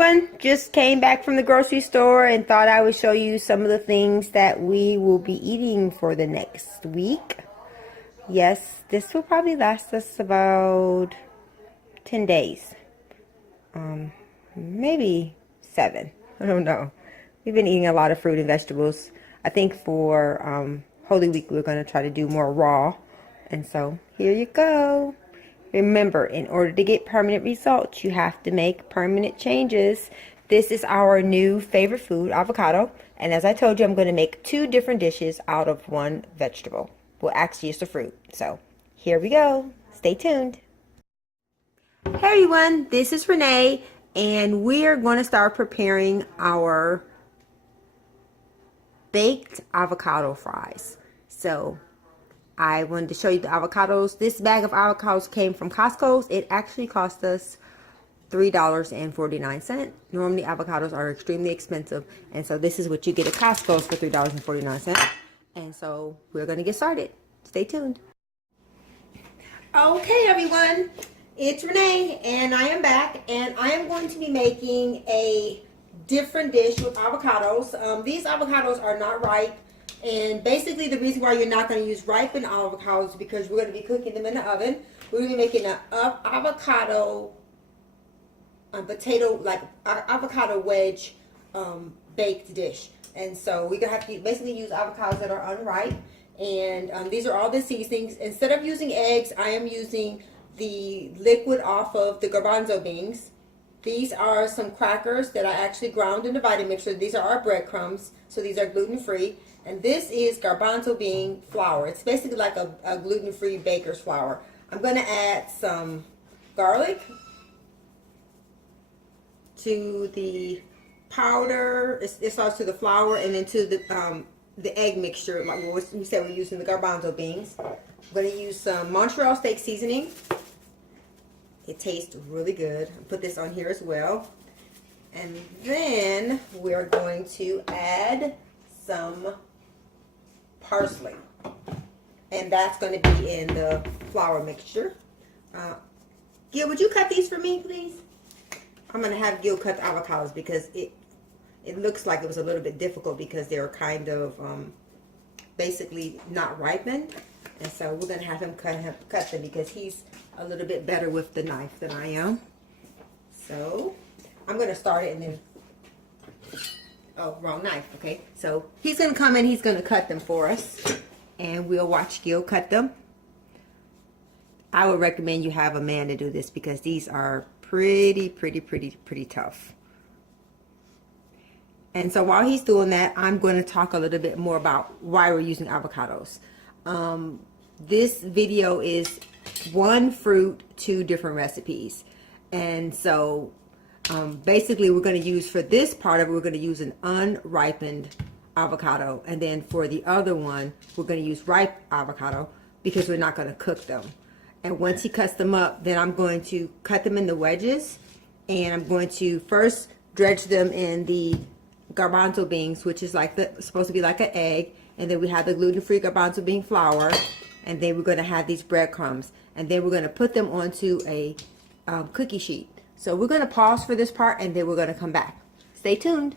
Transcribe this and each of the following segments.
everyone, just came back from the grocery store and thought I would show you some of the things that we will be eating for the next week. Yes, this will probably last us about 10 days. Maybe 7. I don't know. We've been eating a lot of fruit and vegetables. I think for Holy Week we're going to try to do more raw. And so here you go. Remember, in order to get permanent results, you have to make permanent changes. This is our new favorite food, avocado. And as I told you, I'm going to make 2 different dishes out of 1 vegetable. Well, actually, it's a fruit. So here we go. Stay tuned. Hey everyone, this is Renee, and we're going to start preparing our baked avocado fries. So I wanted to show you the avocados. This bag of avocados came from Costco's. It actually cost us $3.49. Normally avocados are extremely expensive, and so this is what you get at Costco's for $3.49. And so we're going to get started. Stay tuned. Okay everyone, it's Renee and I am back, and I am going to be making a different dish with avocados. These avocados are not ripe. And basically the reason why you're not going to use ripened avocados is because we're going to be cooking them in the oven. We're going to be making an avocado avocado wedge baked dish. And so we're going to have to basically use avocados that are unripe. And these are all the seasonings. Instead of using eggs, I am using the liquid off of the garbanzo beans. These are some crackers that I actually ground in the Vitamixer. These are our breadcrumbs, so these are gluten-free. And this is garbanzo bean flour. It's basically like a gluten-free baker's flour. I'm going to add some garlic to the powder. It's also to the flour, and then to the egg mixture. Like we said, we're using the garbanzo beans. I'm going to use some Montreal steak seasoning. It tastes really good. I'll put this on here as well. And then we're going to add some parsley. And that's going to be in the flour mixture. Gil, would you cut these for me, please? I'm going to have Gil cut the avocados because it looks like it was a little bit difficult because they're kind of basically not ripened. And so we're going to have him cut them because he's a little bit better with the knife than I am. So I'm going to start it and then... Oh, wrong knife. Okay. So he's going to come in. He's going to cut them for us. And we'll watch Gil cut them. I would recommend you have a man to do this because these are pretty tough. And so while he's doing that, I'm going to talk a little bit more about why we're using avocados. This video is 1 fruit, 2 different recipes. And so basically we're going to use, for this part of it, we're going to use an unripened avocado. And then for the other one, we're going to use ripe avocado because we're not going to cook them. And once he cuts them up, then I'm going to cut them into wedges. And I'm going to first dredge them in the garbanzo beans, which is like supposed to be like an egg. And then we have the gluten-free garbanzo bean flour. And then we're going to have these breadcrumbs. And then we're going to put them onto a cookie sheet. So we're going to pause for this part and then we're going to come back. Stay tuned.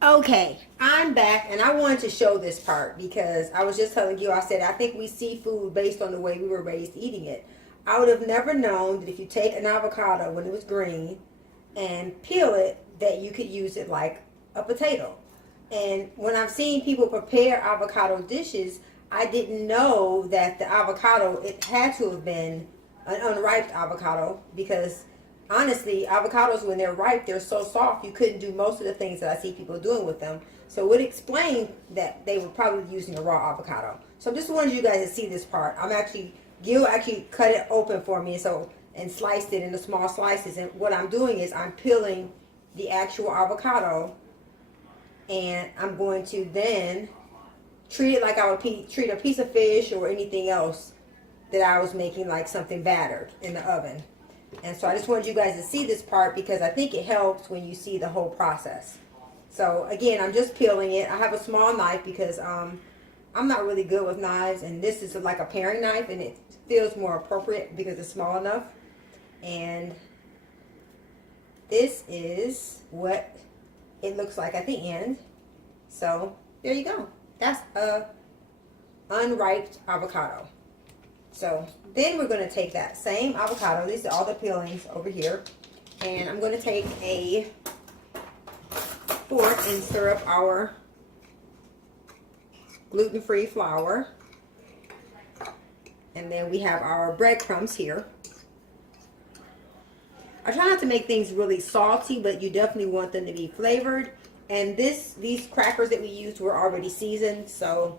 Okay, I'm back, and I wanted to show this part because I was just telling you, I said I think we see food based on the way we were raised eating it. I would have never known that if you take an avocado when it was green and peel it, that you could use it like a potato. And when I've seen people prepare avocado dishes, I didn't know that the avocado, it had to have been an unripe avocado because honestly, avocados, when they're ripe, they're so soft, you couldn't do most of the things that I see people doing with them. So it would explain that they were probably using a raw avocado. So I just wanted you guys to see this part. Gil actually cut it open for me and sliced it into small slices. And what I'm doing is I'm peeling the actual avocado, and I'm going to then treat it like I would treat a piece of fish or anything else that I was making, like something battered in the oven. And so I just wanted you guys to see this part because I think it helps when you see the whole process. So again, I'm just peeling it. I have a small knife because I'm not really good with knives, and this is like a paring knife, and it feels more appropriate because it's small enough. And this is what it looks like at the end. So there you go. That's a unripe avocado. So then we're going to take that same avocado. These are all the peelings over here. And I'm going to take a fork and stir up our gluten-free flour. And then we have our breadcrumbs here. I try not to make things really salty, but you definitely want them to be flavored. And these crackers that we used were already seasoned, so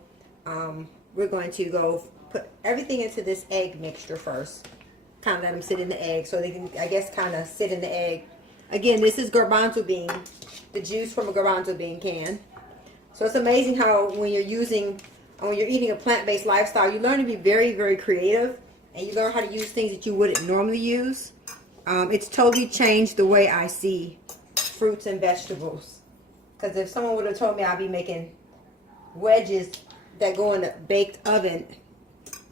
we're going to go put everything into this egg mixture first. Kind of let them sit in the egg so they can, I guess, kind of sit in the egg. Again, this is garbanzo bean, the juice from a garbanzo bean can. So it's amazing how when you're eating a plant-based lifestyle, you learn to be very, very creative, and you learn how to use things that you wouldn't normally use. It's totally changed the way I see fruits and vegetables. Because if someone would have told me I'd be making wedges that go in the baked oven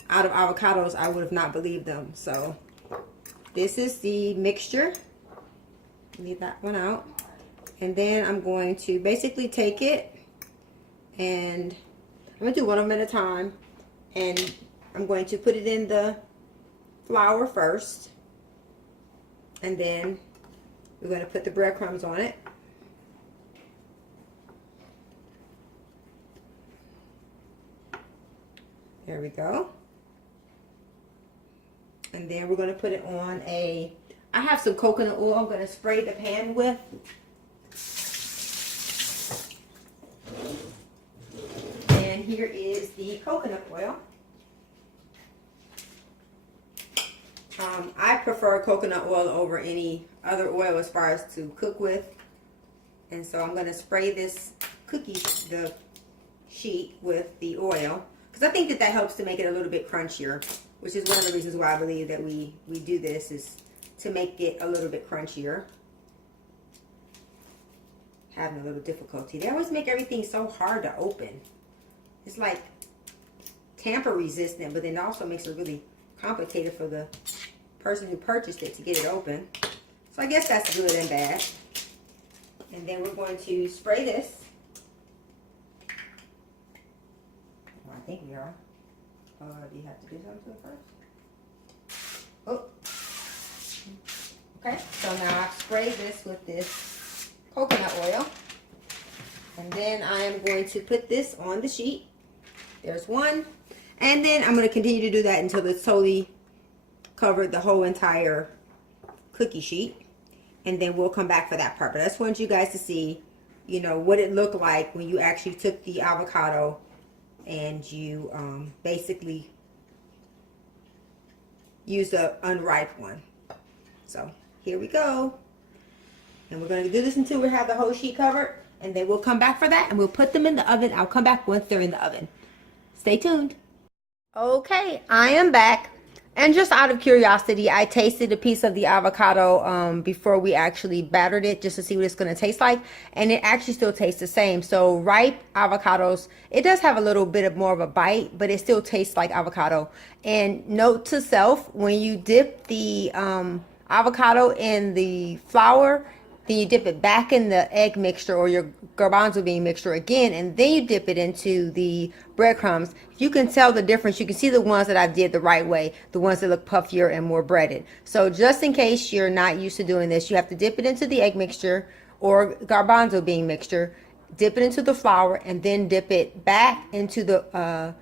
out of avocados, I would have not believed them. So this is the mixture. Leave that one out. And then I'm going to basically take it and I'm going to do one of them at a time. And I'm going to put it in the flour first. And then we're going to put the breadcrumbs on it. There we go. And then we're going to put it on I have some coconut oil I'm going to spray the pan with. And here is the coconut oil. I prefer coconut oil over any other oil as far as to cook with. And so I'm going to spray the sheet with the oil. Because I think that helps to make it a little bit crunchier. Which is one of the reasons why I believe that we do this, is to make it a little bit crunchier. Having a little difficulty. They always make everything so hard to open. It's like tamper resistant, but then it also makes it really complicated for the person who purchased it to get it open. So I guess that's good and bad. And then we're going to spray this. Well, I think we are. Do you have to do something first? Oh. Okay, so now I've sprayed this with this coconut oil. And then I am going to put this on the sheet. There's one. And then I'm going to continue to do that until it's totally covered the whole entire cookie sheet. And then we'll come back for that part. But I just want you guys to see, you know, what it looked like when you actually took the avocado and you basically use the unripe one. So here we go. And we're going to do this until we have the whole sheet covered. And then we'll come back for that and we'll put them in the oven. I'll come back once they're in the oven. Stay tuned. Okay, I am back. And just out of curiosity, I tasted a piece of the avocado before we actually battered it, just to see what it's going to taste like. And it actually still tastes the same. So ripe avocados, it does have a little bit of more of a bite, but it still tastes like avocado. And note to self, when you dip the avocado in the flour, then you dip it back in the egg mixture or your garbanzo bean mixture again, and then you dip it into the breadcrumbs. You can tell the difference. You can see the ones that I did the right way, the ones that look puffier and more breaded. So just in case you're not used to doing this, you have to dip it into the egg mixture or garbanzo bean mixture, dip it into the flour, and then dip it back into the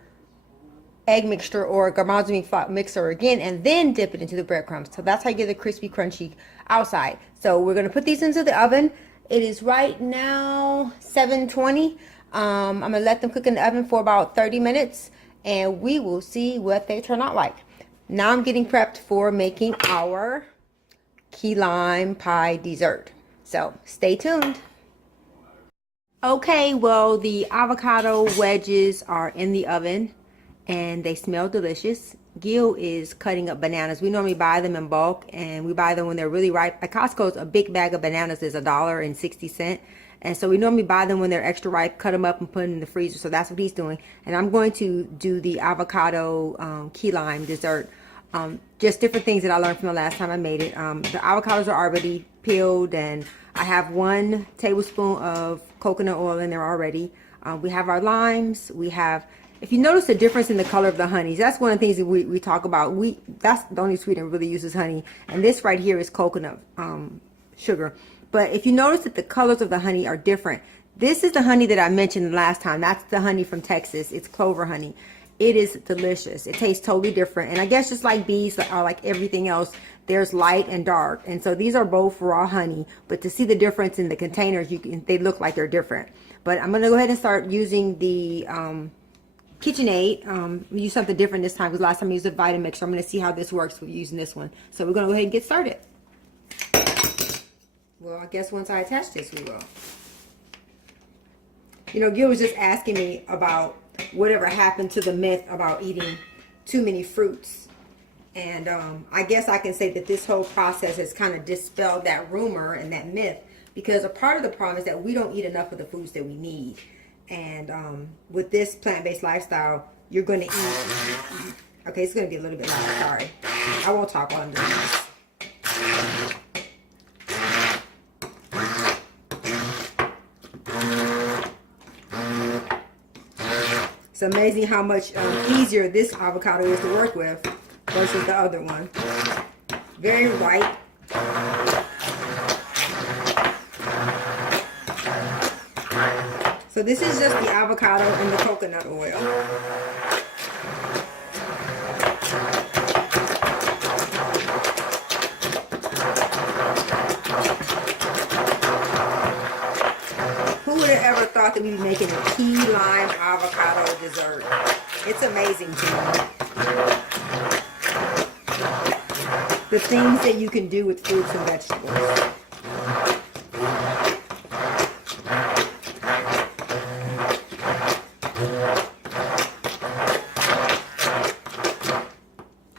egg mixture or garbanzo bean mixer again, and then dip it into the breadcrumbs. So that's how you get the crispy, crunchy outside. So we're going to put these into the oven. It is right now 7:20. I'm going to let them cook in the oven for about 30 minutes, and we will see what they turn out like. Now I'm getting prepped for making our key lime pie dessert. So stay tuned. Okay, well, the avocado wedges are in the oven and they smell delicious. Gil is cutting up bananas. We normally buy them in bulk, and we buy them when they're really ripe. At Costco's, a big bag of bananas is $1.60. And so we normally buy them when they're extra ripe, cut them up and put them in the freezer. So that's what he's doing. And I'm going to do the avocado key lime dessert. Just different things that I learned from the last time I made it. The avocados are already peeled, and I have 1 tablespoon of coconut oil in there already. We have our limes. We have, if you notice the difference in the color of the honeys, that's one of the things that we talk about. That's the only sweetener really uses honey, and this right here is coconut sugar. But if you notice that the colors of the honey are different, this is the honey that I mentioned last time. That's the honey from Texas. It's clover honey. It is delicious. It tastes totally different. And I guess just like bees, or like everything else, there's light and dark. And so these are both raw honey. But to see the difference in the containers, they look like they're different. But I'm going to go ahead and start using the KitchenAid. Use something different this time because last time I used the Vitamix. So I'm going to see how this works with using this one. So we're going to go ahead and get started. Well, I guess once I attach this, we will. You know, Gil was just asking me about whatever happened to the myth about eating too many fruits. And I guess I can say that this whole process has kind of dispelled that rumor and that myth, because a part of the problem is that we don't eat enough of the foods that we need. And with this plant-based lifestyle, you're going to eat... Okay, it's going to be a little bit loud. Sorry. I won't talk while I'm doing this. It's amazing how much easier this avocado is to work with versus the other one. Very white. So this is just the avocado and the coconut oil. Who would have ever thought that we'd be making a key lime avocado dessert? It's amazing to me. The things that you can do with fruits and vegetables.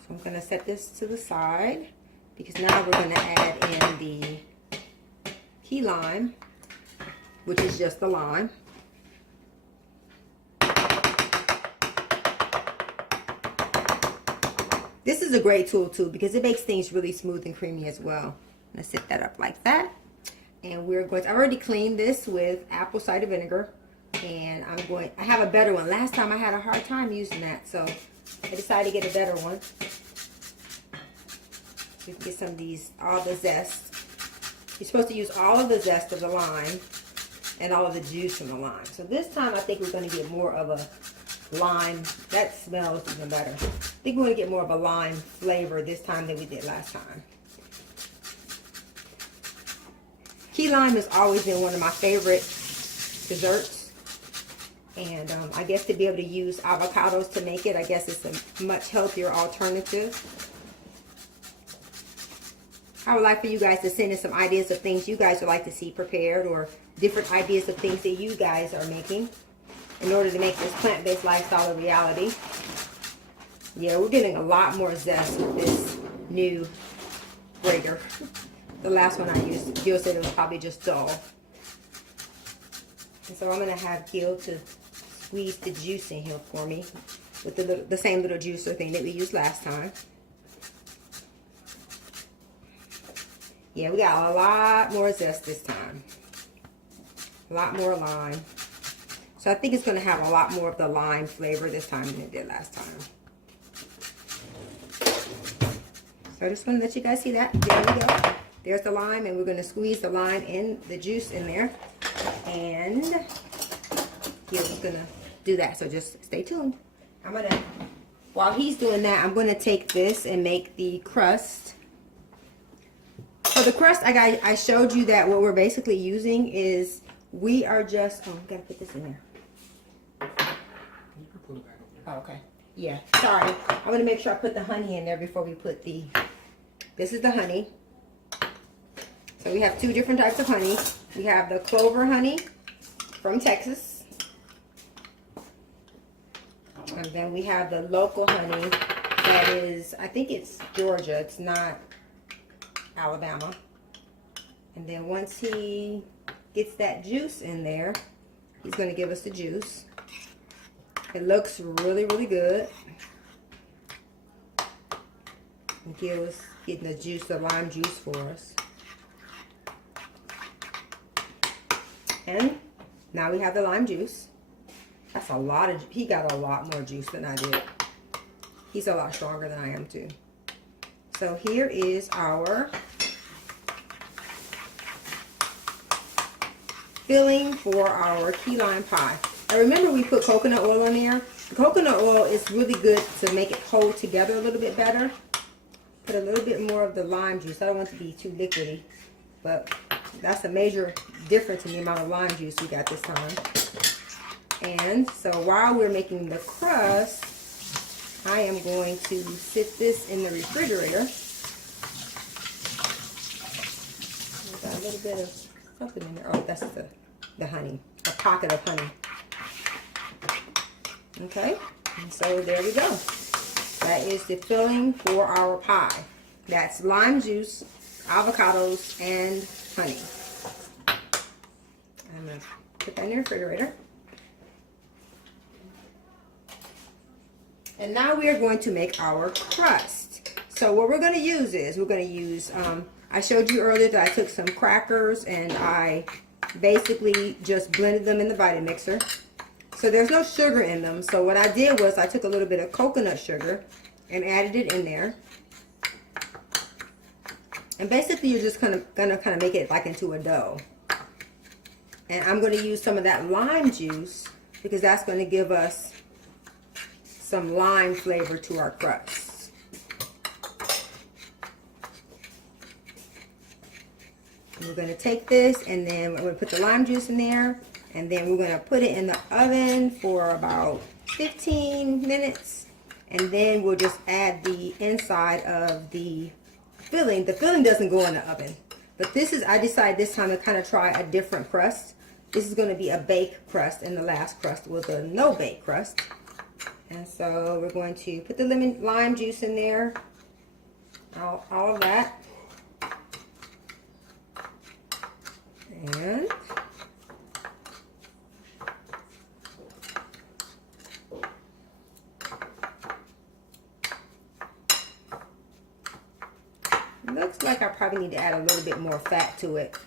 So I'm going to set this to the side because now we're going to add in the key lime, which is just the lime. This is a great tool too because it makes things really smooth and creamy as well. I'm gonna set that up like that. And we're going to, I already cleaned this with apple cider vinegar. And I have a better one. Last time I had a hard time using that, so I decided to get a better one. So you can get some of these, all the zest. You're supposed to use all of the zest of the lime and all of the juice from the lime. So this time I think we're going to get more of a lime. That smells even better. I think we're going to get more of a lime flavor this time than we did last time. Key lime has always been one of my favorite desserts. And I guess to be able to use avocados to make it, I guess it's a much healthier alternative. I would like for you guys to send in some ideas of things you guys would like to see prepared, or different ideas of things that you guys are making in order to make this plant-based lifestyle a reality. Yeah, we're getting a lot more zest with this new grater. The last one I used, Gil said it was probably just dull. And so I'm going to have Gil to squeeze the juice in here for me with the same little juicer thing that we used last time. Yeah, we got a lot more zest this time. A lot more lime. So I think it's going to have a lot more of the lime flavor this time than it did last time. So I just want to let you guys see that. There we go. There's the lime, and we're going to squeeze the lime and the juice in there. And Gil's going to do that, so just stay tuned. While he's doing that, I'm going to take this and make the crust. For the crust, I showed you that what we're basically using is, we are just, oh, we got to put this in there. You can pull it back over there. Oh, okay. Yeah, sorry. I'm going to make sure I put the honey in there before we put this is the honey. So we have two different types of honey. We have the clover honey from Texas. And then we have the local honey that is, I think it's Georgia. It's not Alabama. And then once he gets that juice in there, he's going to give us the juice. It looks really, really good. And Gil's getting the juice, the lime juice for us. And now we have the lime juice. That's a lot of, he got a lot more juice than I did. He's a lot stronger than I am too. So here is our filling for our key lime pie. Now remember, we put coconut oil in there. The coconut oil is really good to make it hold together a little bit better. Put a little bit more of the lime juice. I don't want it to be too liquidy, but that's a major difference in the amount of lime juice we got this time. And so while we're making the crust, I am going to sit this in the refrigerator. Got a little bit of something in there. Oh, that's the honey, a pocket of honey. Okay, and so there we go. That is the filling for our pie. That's lime juice, avocados, and honey. I'm going to put that in the refrigerator. And now we are going to make our crust. So what we're going to use is, we're going to use, I showed you earlier that I took some crackers and I basically just blended them in the Vitamixer. So there's no sugar in them. So what I did was I took a little bit of coconut sugar and added it in there. And basically you're just gonna make it like into a dough. And I'm going to use some of that lime juice because that's going to give us some lime flavor to our crust. And we're going to take this and then we're going to put the lime juice in there. And then we're going to put it in the oven for about 15 minutes. And then we'll just add the inside of the filling. The filling doesn't go in the oven. But this is, I decided this time to kind of try a different crust. This is going to be a baked crust, and the last crust was a no bake crust. And so we're going to put the lime juice in there. All of that. And looks like I probably need to add a little bit more fat to it.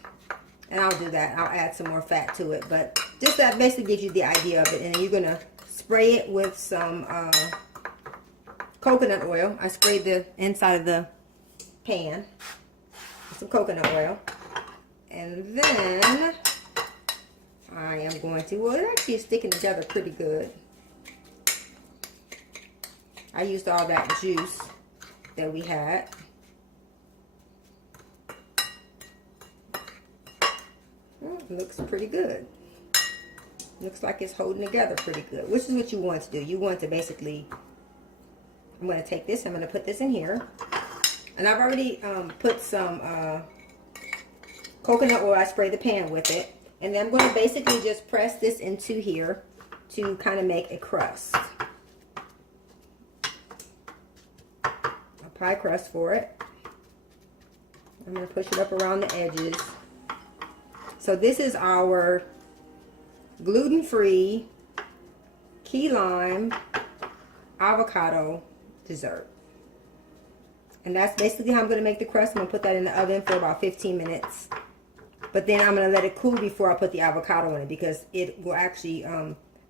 And I'll do that. I'll add some more fat to it. But just that basically gives you the idea of it. And then you're going to spray it with some coconut oil. I sprayed the inside of the pan with some coconut oil. And then I am going to, well, it actually is sticking together pretty good. I used all that juice that we had. Looks pretty good. Looks like it's holding together pretty good, which is what you want to do. You want to basically, I'm going to take this, I'm going to put this in here. And I've already put some coconut oil. I sprayed the pan with it. And then I'm going to basically just press this into here to kind of make a crust. A pie crust for it. I'm going to push it up around the edges. So this is our gluten-free key lime avocado dessert. And that's basically how I'm going to make the crust. I'm going to put that in the oven for about 15 minutes. But then I'm going to let it cool before I put the avocado in it, because it will actually,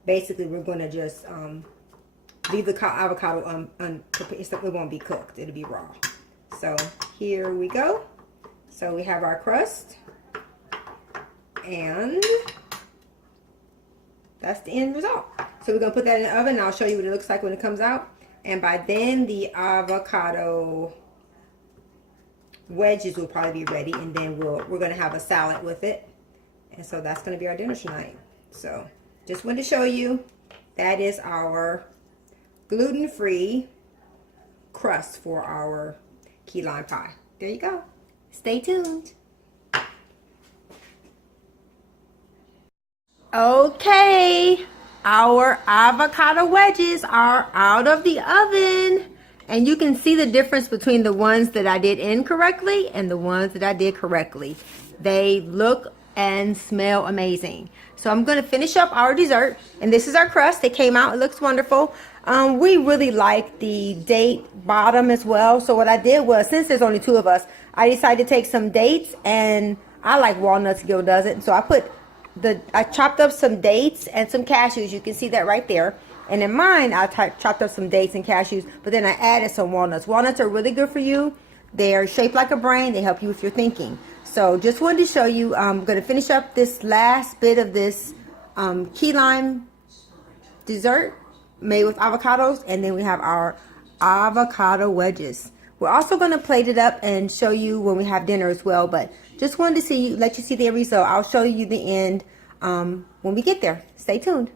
basically we're going to just leave the avocado it won't be cooked. It'll be raw. So here we go. So we have our crust. And that's the end result. So we're going to put that in the oven and I'll show you what it looks like when it comes out. And by then the avocado wedges will probably be ready, and then we're going to have a salad with it. And so that's going to be our dinner tonight. So just wanted to show you that is our gluten-free crust for our key lime pie. There you go. Stay tuned. Okay, our avocado wedges are out of the oven, and you can see the difference between the ones that I did incorrectly and the ones that I did correctly. They look and smell amazing. So I'm going to finish up our dessert, and this is our crust. It came out, it looks wonderful. We really like the date bottom as well. So what I did was, since there's only two of us, I decided to take some dates, and I like walnuts, Gil does it. So I put I chopped up some dates and some cashews. You can see that right there. And in mine, I chopped up some dates and cashews, but then I added some walnuts. Walnuts are really good for you. They're shaped like a brain. They help you with your thinking. So just wanted to show you. I'm going to finish up this last bit of this key lime dessert made with avocados, and then we have our avocado wedges. We're also going to plate it up and show you when we have dinner as well, but just wanted to let you see the end result. I'll show you the end when we get there. Stay tuned.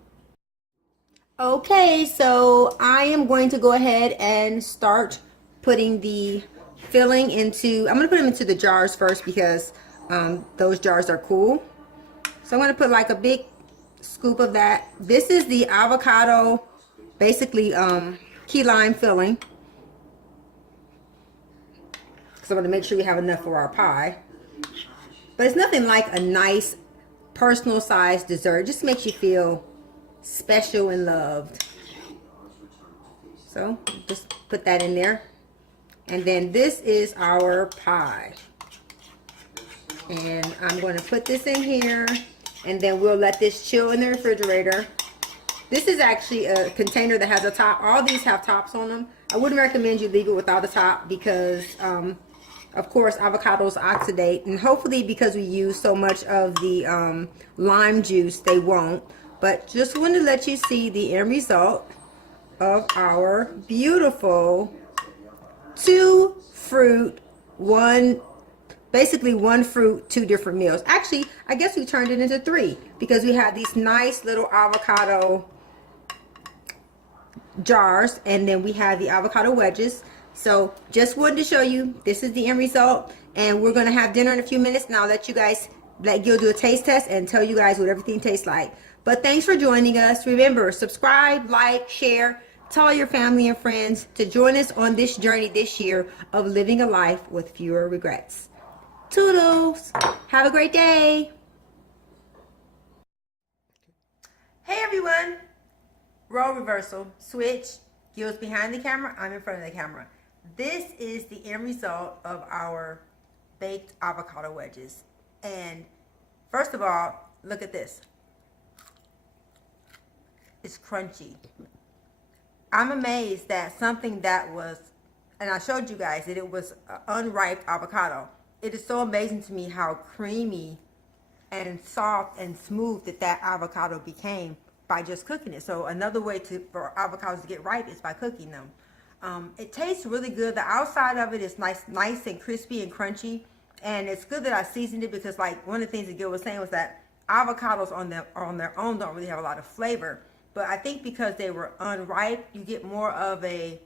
Okay, so I am going to go ahead and start putting the filling into, I'm going to put them into the jars first because those jars are cool. So I'm going to put like a big scoop of that. This is the avocado, basically key lime filling. So I'm going to make sure we have enough for our pie. But it's nothing like a nice personal sized dessert. It just makes you feel special and loved. So just put that in there. And then this is our pie. And I'm going to put this in here. And then we'll let this chill in the refrigerator. This is actually a container that has a top. All these have tops on them. I wouldn't recommend you leave it without a top because, of course, avocados oxidate. And hopefully because we use so much of the lime juice, they won't. But just wanted to let you see the end result of our beautiful basically one fruit, two different meals. Actually, I guess we turned it into three because we had these nice little avocado jars, and then we have the avocado wedges. So just wanted to show you, this is the end result, and we're going to have dinner in a few minutes, and I'll let you guys, Gil do a taste test and tell you guys what everything tastes like. But thanks for joining us. Remember, subscribe, like, share, tell all your family and friends to join us on this journey this year of living a life with fewer regrets. Toodles! Have a great day! Hey everyone! Role reversal. Switch. Gil's behind the camera. I'm in front of the camera. This is the end result of our baked avocado wedges. And first of all, look at this. It's crunchy. I'm amazed that something that was, and I showed you guys that it was unripe avocado. It is so amazing to me how creamy and soft and smooth that avocado became by just cooking it. So another way for avocados to get ripe is by cooking them. It tastes really good. The outside of it is nice and crispy and crunchy. And it's good that I seasoned it because, like, one of the things that Gil was saying was that avocados on their own don't really have a lot of flavor. But I think because they were unripe, you get more of a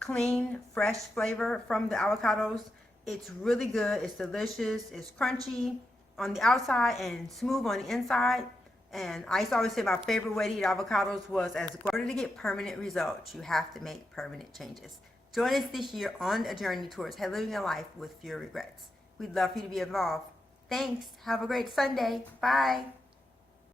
clean, fresh flavor from the avocados. It's really good. It's delicious. It's crunchy on the outside and smooth on the inside. And I used to always say my favorite way to eat avocados was, in order to get permanent results, you have to make permanent changes. Join us this year on a journey towards living a life with fewer regrets. We'd love for you to be involved. Thanks. Have a great Sunday. Bye.